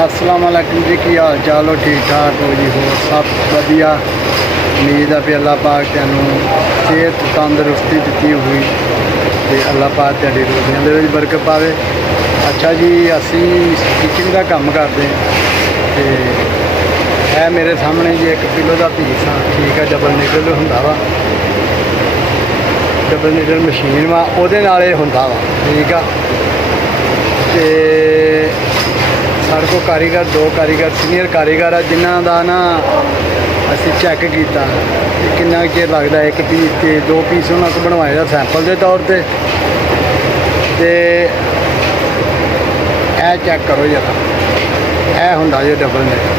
अस्सलाम वालेकुम जी, की हाल चाल हो? ठीक ठाक हो जी? हो सब वधिया। उम्मीद है भी अल्लाह पाक तैनूं सेहत तंदुरुस्ती दी हुई तो अल्लाह पाक तेरी रोजियां दे विच बरकत पावे। अच्छा जी, असी स्टिचिंग का काम करते हैं तो है मेरे सामने जी एक किलो का पीस हाँ, ठीक है। डबल नीडल हुंदा वा, डबल नीडल मशीन वा उहदे नाल इह हुंदा वा, ठीक है। तो साढ़े को कारीगर दो कारीगर सीनियर कारीगर है जिन्हों का ना असी चैक किया कि कितना चिर लगता है एक पीस के दो पीस उन्होंने को बनवाए दा सैंपल के तौर पर। यह चैक करो जरा, यह होंदा जो डबल नीडल।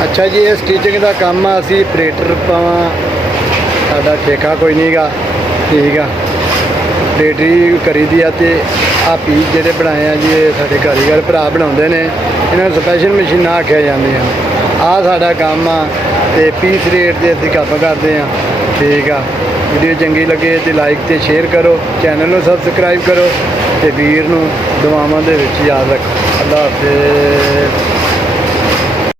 अच्छा जी, ये स्टिचिंग का काम आ, असी ऑपरेटर पावा, साडा ठेका कोई नहीं गा, ठीक है। ऑपरेटरी करी दी है। आ पीस जोड़े बनाए हैं जी, ये साडे कारीगर भरा बनाते हैं, इन्होंने स्पैशल मशीनां आखिया जांदियां। आ साडा काम आ ते पीस रेट से असीं काम करते हैं, ठीक है। वीडियो चंगी लगे तो लाइक तो शेयर करो, चैनल को सबसक्राइब करो, तो वीर नूं दुआवां दे विच याद रखो। अल्लाह हाफिज़।